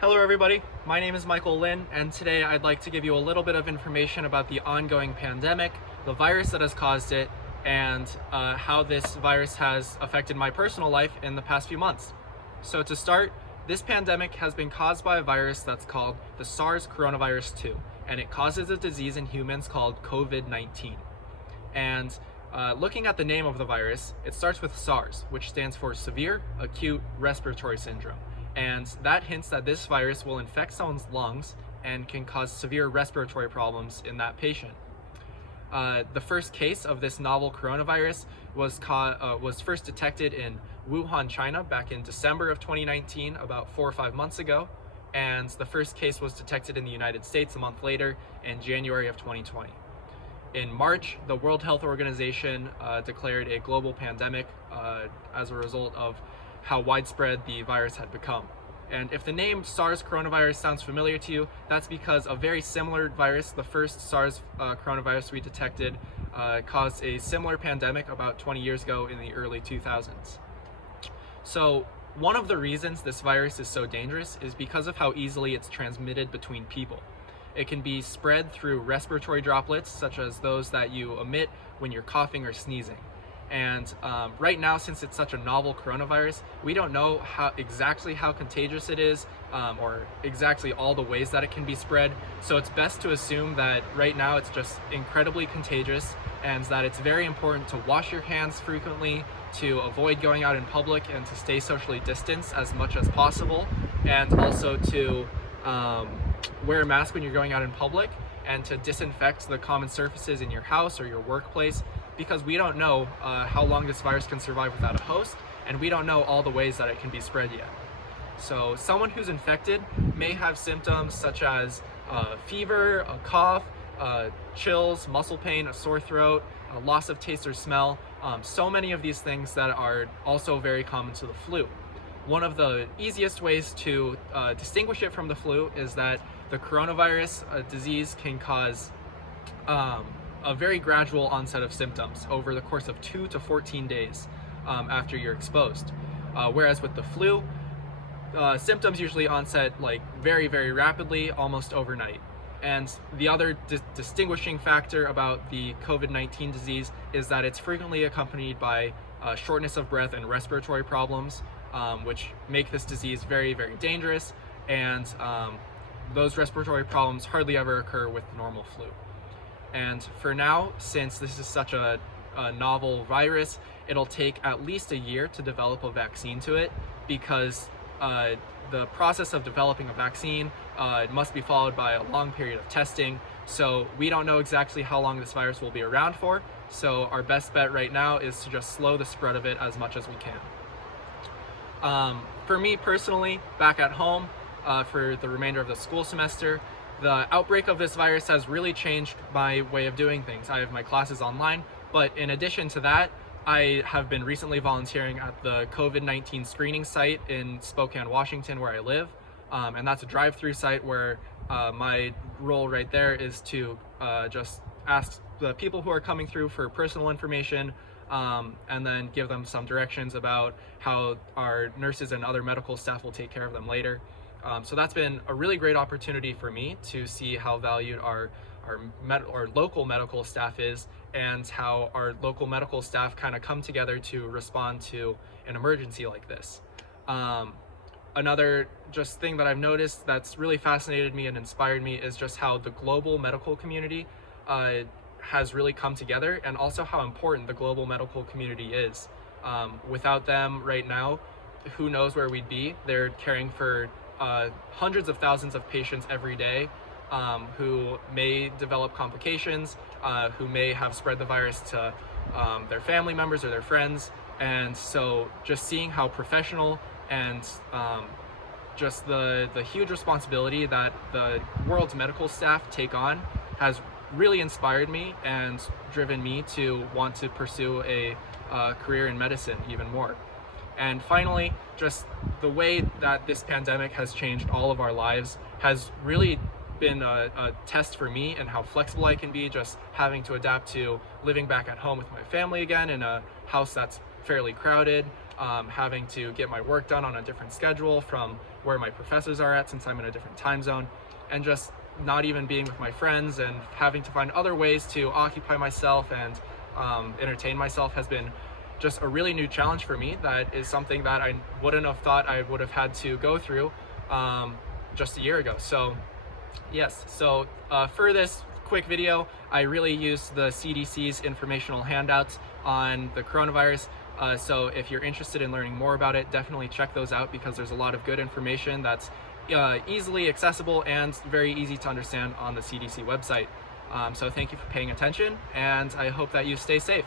Hello everybody, my name is Michael Lin, and today I'd like to give you a little bit of information about the ongoing pandemic, the virus that has caused it, and how this virus has affected my personal life in the past few months. So to start, this pandemic has been caused by a virus that's called the SARS coronavirus 2, and it causes a disease in humans called CoVID-19. And looking at the name of the virus, it starts with SARS, which stands for Severe Acute Respiratory Syndrome. And that hints that this virus will infect someone's lungs and can cause severe respiratory problems in that patient. The first case of this novel coronavirus was first detected in Wuhan, China back in December of 2019, about 4 or 5 months ago. And the first case was detected in the United States a month later in January of 2020. In March, the World Health Organization declared a global pandemic as a result of how widespread the virus had become. And if the name SARS coronavirus sounds familiar to you, that's because a very similar virus, the first SARS coronavirus we detected, caused a similar pandemic about 20 years ago in the early 2000s. So one of the reasons this virus is so dangerous is because of how easily it's transmitted between people. It can be spread through respiratory droplets, such as those that you emit when you're coughing or sneezing. And right now, since it's such a novel coronavirus, we don't know exactly how contagious it is, or exactly all the ways that it can be spread. So it's best to assume that right now it's just incredibly contagious, and that it's very important to wash your hands frequently, to avoid going out in public, and to stay socially distanced as much as possible, and also to wear a mask when you're going out in public, and to disinfect the common surfaces in your house or your workplace, because we don't know how long this virus can survive without a host, and we don't know all the ways that it can be spread yet. So someone who's infected may have symptoms such as fever, a cough, chills, muscle pain, a sore throat, a loss of taste or smell, so many of these things that are also very common to the flu. One of the easiest ways to distinguish it from the flu is that the coronavirus disease can cause a very gradual onset of symptoms over the course of 2 to 14 days after you're exposed. Whereas with the flu, symptoms usually onset like very, very rapidly, almost overnight. And the other distinguishing factor about the COVID-19 disease is that it's frequently accompanied by shortness of breath and respiratory problems, which make this disease very, very dangerous. And those respiratory problems hardly ever occur with normal flu. And for now, since this is such a novel virus, it'll take at least a year to develop a vaccine to it, because the process of developing a vaccine must be followed by a long period of testing. So we don't know exactly how long this virus will be around for. So our best bet right now is to just slow the spread of it as much as we can. For me personally, back at home for the remainder of the school semester, the outbreak of this virus has really changed my way of doing things. I have my classes online, but in addition to that, I have been recently volunteering at the COVID-19 screening site in Spokane, Washington, where I live. And that's a drive-through site where my role right there is to just ask the people who are coming through for personal information, and then give them some directions about how our nurses and other medical staff will take care of them later. So that's been a really great opportunity for me to see how valued our local medical staff is, and how our local medical staff kind of come together to respond to an emergency like this. Another just thing that I've noticed that's really fascinated me and inspired me is just how the global medical community has really come together, and also how important the global medical community is. Without them right now, who knows where we'd be. They're caring for hundreds of thousands of patients every day who may develop complications, who may have spread the virus to their family members or their friends. And so just seeing how professional and just the huge responsibility that the world's medical staff take on has really inspired me and driven me to want to pursue a career in medicine even more. And finally, just the way that this pandemic has changed all of our lives has really been a test for me, and how flexible I can be, just having to adapt to living back at home with my family again in a house that's fairly crowded, having to get my work done on a different schedule from where my professors are at, since I'm in a different time zone, and just not even being with my friends and having to find other ways to occupy myself and entertain myself has been just a really new challenge for me. That is something that I wouldn't have thought I would have had to go through just a year ago. So yes, so for this quick video, I really used the CDC's informational handouts on the coronavirus. So if you're interested in learning more about it, definitely check those out, because there's a lot of good information that's easily accessible and very easy to understand on the CDC website. So thank you for paying attention, and I hope that you stay safe.